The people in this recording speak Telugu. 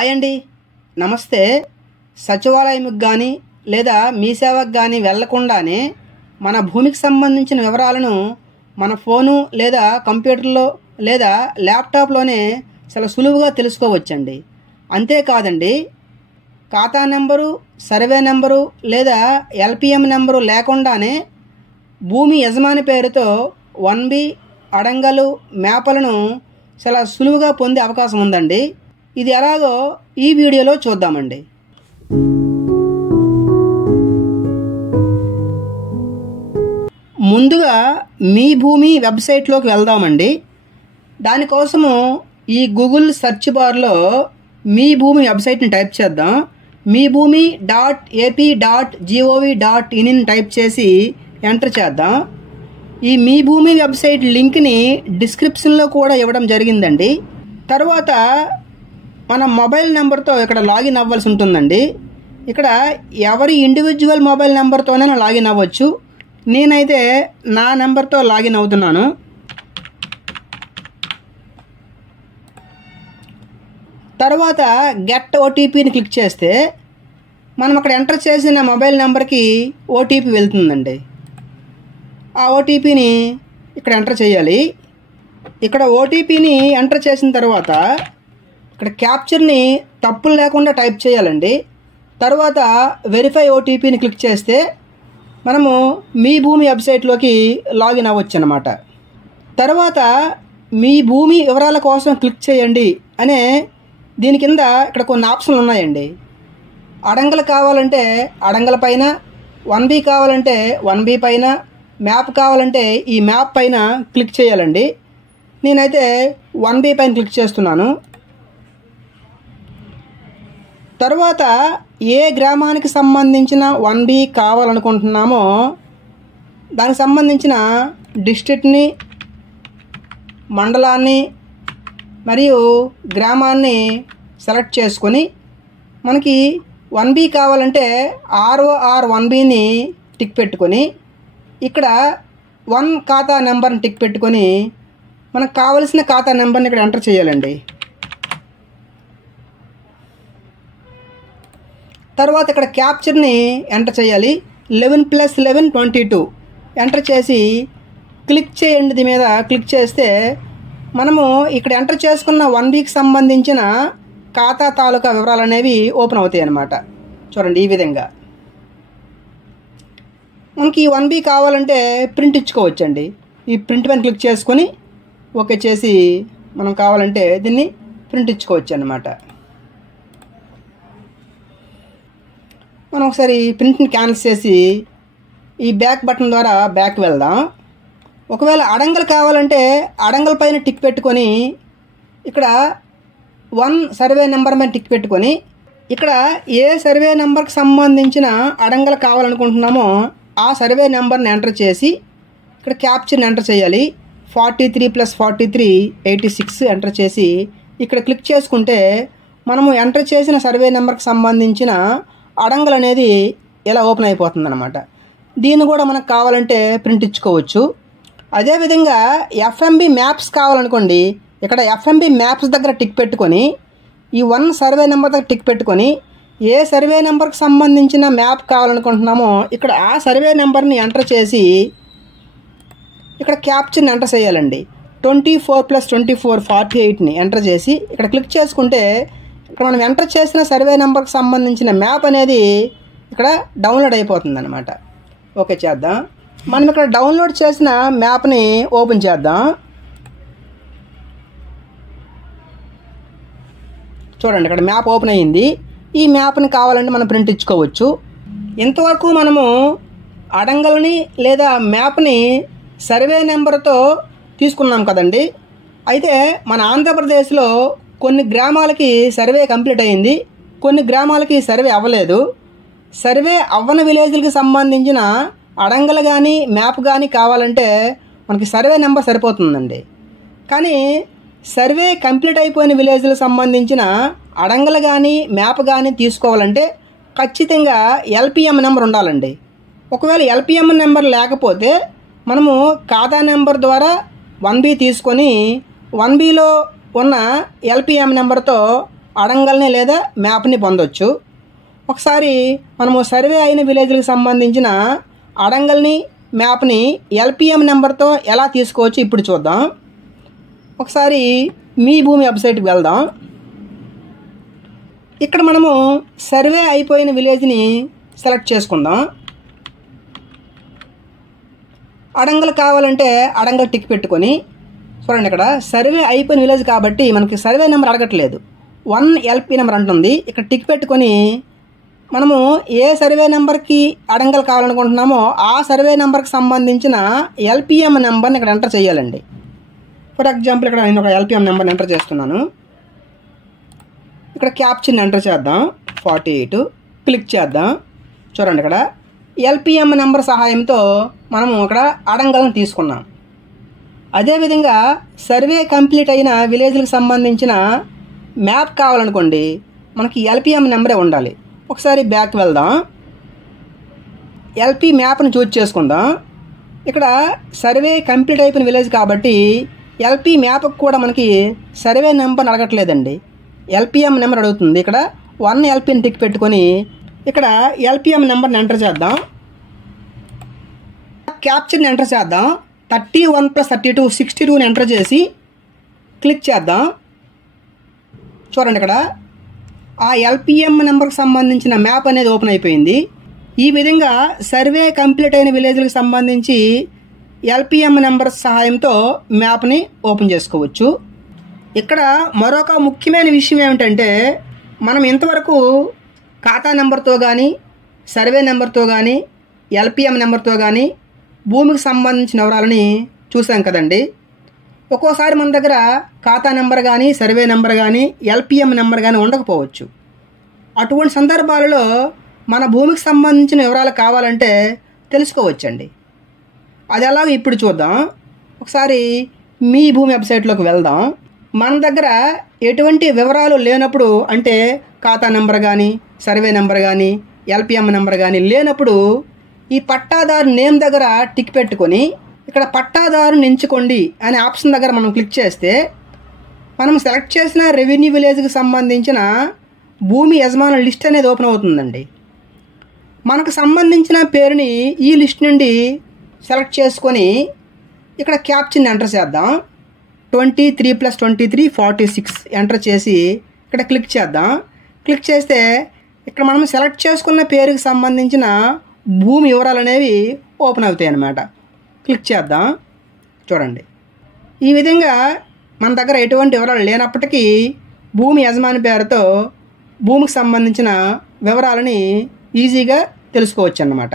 హాయ్ అండి, నమస్తే. సచివాలయంకి కానీ లేదా మీ సేవకు కానీ వెళ్లకుండానే మన భూమికి సంబంధించిన వివరాలను మన ఫోను లేదా కంప్యూటర్లో లేదా ల్యాప్టాప్లోనే చాలా సులువుగా తెలుసుకోవచ్చండి. అంతేకాదండి, ఖాతా నెంబరు, సర్వే నెంబరు లేదా ఎల్పిఎం నెంబరు లేకుండానే భూమి యజమాని పేరుతో 1B అడంగలు మ్యాప్లను చాలా సులువుగా పొందే అవకాశం ఉందండి. ఇది ఎలాగో ఈ వీడియోలో చూద్దామండి. ముందుగా మీ భూమి వెబ్సైట్లోకి వెళ్దామండి. దానికోసము ఈ గూగుల్ సెర్చ్ బార్లో మీ భూమి వెబ్సైట్ని టైప్ చేద్దాం. మీ భూమి .ap.gov.in టైప్ చేసి ఎంటర్ చేద్దాం. ఈ మీ భూమి వెబ్సైట్ లింక్ని డిస్క్రిప్షన్లో కూడా ఇవ్వడం జరిగిందండి. తర్వాత మన మొబైల్ నెంబర్తో ఇక్కడ లాగిన్ అవ్వాల్సి ఉంటుందండి. ఇక్కడ ఎవరి ఇండివిజువల్ మొబైల్ నెంబర్తోనే లాగిన్ అవ్వచ్చు. నేనైతే నా నెంబర్తో లాగిన్ అవుతున్నాను. తర్వాత గెట్ ఓటీపీని క్లిక్ చేస్తే మనం అక్కడ ఎంటర్ చేసిన మొబైల్ నెంబర్కి ఓటీపీ వెళ్తుందండి. ఆ ఓటీపీని ఇక్కడ ఎంటర్ చేయాలి. ఇక్కడ ఓటీపీని ఎంటర్ చేసిన తర్వాత ఇక్కడ క్యాప్చర్ని తప్పులు లేకుండా టైప్ చేయాలండి. తర్వాత వెరిఫై ఓటీపీని క్లిక్ చేస్తే మనము మీ భూమి వెబ్సైట్లోకి లాగిన్ అవ్వచ్చు అన్నమాట. తర్వాత మీ భూమి వివరాల కోసం క్లిక్ చేయండి అనే దీని కింద ఇక్కడ కొన్ని ఆప్షన్లు ఉన్నాయండి. అడంగలు కావాలంటే అడంగల పైన, 1B కావాలంటే 1B పైన, మ్యాప్ కావాలంటే ఈ మ్యాప్ పైన క్లిక్ చేయాలండి. నేనైతే 1B పైన క్లిక్ చేస్తున్నాను. తర్వాత ఏ గ్రామానికి సంబంధించిన 1B కావాలనుకుంటున్నామో దానికి సంబంధించిన డిస్ట్రిక్ట్ని, మండలాన్ని మరియు గ్రామాన్ని సెలెక్ట్ చేసుకొని మనకి 1B కావాలంటే ROR 1Bని టిక్ పెట్టుకొని ఇక్కడ 1 ఖాతా నెంబర్ని టిక్ పెట్టుకొని మనకు కావలసిన ఖాతా నెంబర్ని ఇక్కడ ఎంటర్ చేయాలండి. తర్వాత ఇక్కడ క్యాప్చర్ని ఎంటర్ చేయాలి. 11 + 11 22 ఎంటర్ చేసి క్లిక్ చేయండి. దీని మీద క్లిక్ చేస్తే మనము ఇక్కడ ఎంటర్ చేసుకున్న 1Bకి సంబంధించిన ఖాతా తాలూకా వివరాలు అనేవి ఓపెన్ అవుతాయి అన్నమాట. చూడండి, ఈ విధంగా మనకి 1B కావాలంటే ప్రింట్ ఇచ్చుకోవచ్చండి. ఈ ప్రింట్ పైన క్లిక్ చేసుకొని ఓకే చేసి మనం కావాలంటే దీన్ని ప్రింట్ ఇచ్చుకోవచ్చు అన్నమాట. మనం ఒకసారి ప్రింట్ని క్యాన్సిల్ చేసి ఈ బ్యాక్ బటన్ ద్వారా బ్యాక్ వెళ్దాం. ఒకవేళ అడంగలు కావాలంటే అడంగల పైన టిక్ పెట్టుకొని ఇక్కడ 1 సర్వే నెంబర్ మీద టిక్ పెట్టుకొని ఇక్కడ ఏ సర్వే నెంబర్కి సంబంధించిన అడంగలు కావాలనుకుంటున్నామో ఆ సర్వే నెంబర్ని ఎంటర్ చేసి ఇక్కడ క్యాప్చర్ని ఎంటర్ చేయాలి. 43 + 43 86 ఎంటర్ చేసి ఇక్కడ క్లిక్ చేసుకుంటే మనము ఎంటర్ చేసిన సర్వే నెంబర్కి సంబంధించిన అడంగలు అనేది ఇలా ఓపెన్ అయిపోతుంది అన్నమాట. దీన్ని కూడా మనకు కావాలంటే ప్రింట్ ఇచ్చుకోవచ్చు. అదేవిధంగా FMB మ్యాప్స్ కావాలనుకోండి, ఇక్కడ FMB మ్యాప్స్ దగ్గర టిక్ పెట్టుకొని ఈ 1 సర్వే నెంబర్ దగ్గర టిక్ పెట్టుకొని ఏ సర్వే నెంబర్కి సంబంధించిన మ్యాప్ కావాలనుకుంటున్నామో ఇక్కడ ఆ సర్వే నెంబర్ని ఎంటర్ చేసి ఇక్కడ క్యాప్చర్ని ఎంటర్ చేయాలండి. 24 + 24 48ని ఎంటర్ చేసి ఇక్కడ క్లిక్ చేసుకుంటే ఇక్కడ మనం ఎంటర్ చేసిన సర్వే నెంబర్కి సంబంధించిన మ్యాప్ అనేది ఇక్కడ డౌన్లోడ్ అయిపోతుంది అన్నమాట. ఓకే చేద్దాం. మనం ఇక్కడ డౌన్లోడ్ చేసిన మ్యాప్ని ఓపెన్ చేద్దాం. చూడండి, ఇక్కడ మ్యాప్ ఓపెన్ అయ్యింది. ఈ మ్యాప్ని కావాలంటే మనం ప్రింట్ ఇచ్చుకోవచ్చు. ఇంతవరకు మనము అడంగల్ని లేదా మ్యాప్ని సర్వే నెంబర్తో తీసుకున్నాం కదండి. అయితే మన ఆంధ్రప్రదేశ్లో కొన్ని గ్రామాలకి సర్వే కంప్లీట్ అయ్యింది, కొన్ని గ్రామాలకి సర్వే అవ్వలేదు. సర్వే అవ్వని విలేజ్లకి సంబంధించిన అడంగలు కానీ మ్యాప్ కానీ కావాలంటే మనకి సర్వే నెంబర్ సరిపోతుందండి. కానీ సర్వే కంప్లీట్ అయిపోయిన విలేజ్లకు సంబంధించిన అడంగలు కానీ మ్యాప్ కానీ తీసుకోవాలంటే ఖచ్చితంగా LPM నెంబర్ ఉండాలండి. ఒకవేళ LPM నెంబర్ లేకపోతే మనము ఖాతా నెంబర్ ద్వారా 1B తీసుకొని 1Bలో ఉన్న LPM నెంబర్తో అడంగల్ని లేదా మ్యాప్ని పొందొచ్చు. ఒకసారి మనము సర్వే అయిన విలేజ్లకు సంబంధించిన అడంగల్ని మ్యాప్ని ఎల్పిఎం నెంబర్తో ఎలా తీసుకోవచ్చు ఇప్పుడు చూద్దాం. ఒకసారి మీ భూమి వెబ్సైట్కి వెళ్దాం. ఇక్కడ మనము సర్వే అయిపోయిన విలేజ్ని సెలెక్ట్ చేసుకుందాం. అడంగల్ కావాలంటే అడంగల్ టిక్ పెట్టుకొని చూడండి, ఇక్కడ సర్వే అయిపోయిన విలేజ్ కాబట్టి మనకి సర్వే నెంబర్ అడగట్లేదు, 1 ఎల్పి నెంబర్ అంటుంది. ఇక్కడ టిక్ పెట్టుకొని మనము ఏ సర్వే నెంబర్కి అడంగల్ కావాలనుకుంటున్నామో ఆ సర్వే నెంబర్కి సంబంధించిన ఎల్పిఎం నెంబర్ని ఇక్కడ ఎంటర్ చేయాలండి. ఫర్ ఎగ్జాంపుల్ ఇక్కడ నేను ఒక ఎల్పిఎం నెంబర్ని ఎంటర్ చేస్తున్నాను. ఇక్కడ క్యాప్చర్ని ఎంటర్ చేద్దాం, 48 క్లిక్ చేద్దాం. చూడండి, ఇక్కడ ఎల్పిఎం నెంబర్ సహాయంతో మనము ఇక్కడ అడంగల్ని తీసుకున్నాం. అదేవిధంగా సర్వే కంప్లీట్ అయిన విలేజ్లకు సంబంధించిన మ్యాప్ కావాలనుకోండి, మనకి ఎల్పిఎం నెంబరే ఉండాలి. ఒకసారి బ్యాక్ వెళ్దాం, ఎల్పి మ్యాప్ని చూజ్ చేసుకుందాం. ఇక్కడ సర్వే కంప్లీట్ అయిపోయిన విలేజ్ కాబట్టి ఎల్పి మ్యాప్కి కూడా మనకి సర్వే నెంబర్ని అడగట్లేదండి, ఎల్పిఎం నెంబర్ అడుగుతుంది. ఇక్కడ 1 ఎల్పిని టిక్ పెట్టుకొని ఇక్కడ ఎల్పిఎం నెంబర్ని ఎంటర్ చేద్దాం. క్యాప్చర్ని ఎంటర్ చేద్దాం. 31 + 32 62ని ఎంటర్ చేసి క్లిక్ చేద్దాం. చూడండి, ఇక్కడ ఆ ఎల్పిఎం నెంబర్కి సంబంధించిన మ్యాప్ అనేది ఓపెన్ అయిపోయింది. ఈ విధంగా సర్వే కంప్లీట్ అయిన విలేజ్లకు సంబంధించి ఎల్పిఎం నెంబర్ సహాయంతో మ్యాప్ని ఓపెన్ చేసుకోవచ్చు. ఇక్కడ మరొక ముఖ్యమైన విషయం ఏమిటంటే, మనం ఇంతవరకు ఖాతా నెంబర్తో కానీ సర్వే నెంబర్తో కానీ ఎల్పిఎం నెంబర్తో కానీ భూమికి సంబంధించిన వివరాలని చూసాం కదండి. ఒక్కోసారి మన దగ్గర ఖాతా నెంబర్ కానీ సర్వే నెంబర్ కానీ ఎల్పిఎం నెంబర్ కానీ ఉండకపోవచ్చు. అటువంటి సందర్భాలలో మన భూమికి సంబంధించిన వివరాలు కావాలంటే తెలుసుకోవచ్చండి. అది ఎలాగో ఇప్పుడు చూద్దాం. ఒకసారి మీ భూమి వెబ్సైట్లోకి వెళ్దాం. మన దగ్గర ఎటువంటి వివరాలు లేనప్పుడు, అంటే ఖాతా నెంబర్ కానీ సర్వే నెంబర్ కానీ ఎల్పిఎం నెంబర్ కానీ లేనప్పుడు ఈ పట్టాదారు నేమ్ దగ్గర టిక్ పెట్టుకొని ఇక్కడ పట్టాదారుని ఎంచుకోండి అనే ఆప్షన్ దగ్గర మనం క్లిక్ చేస్తే మనం సెలెక్ట్ చేసిన రెవెన్యూ విలేజ్కి సంబంధించిన భూమి యజమానుల లిస్ట్ అనేది ఓపెన్ అవుతుందండి. మనకు సంబంధించిన పేరుని ఈ లిస్ట్ నుండి సెలెక్ట్ చేసుకొని ఇక్కడ క్యాప్చర్ని ఎంటర్ చేద్దాం. 23 + 23 46 ఎంటర్ చేసి ఇక్కడ క్లిక్ చేద్దాం. క్లిక్ చేస్తే ఇక్కడ మనం సెలెక్ట్ చేసుకున్న పేరుకి సంబంధించిన భూమి వివరాలు అనేవి ఓపెన్ అవుతాయి అన్నమాట. క్లిక్ చేద్దాం. చూడండి, ఈ విధంగా మన దగ్గర ఎటువంటి వివరాలు లేనప్పటికీ భూమి యజమాని పేరుతో భూమికి సంబంధించిన వివరాలని ఈజీగా తెలుసుకోవచ్చు అన్నమాట.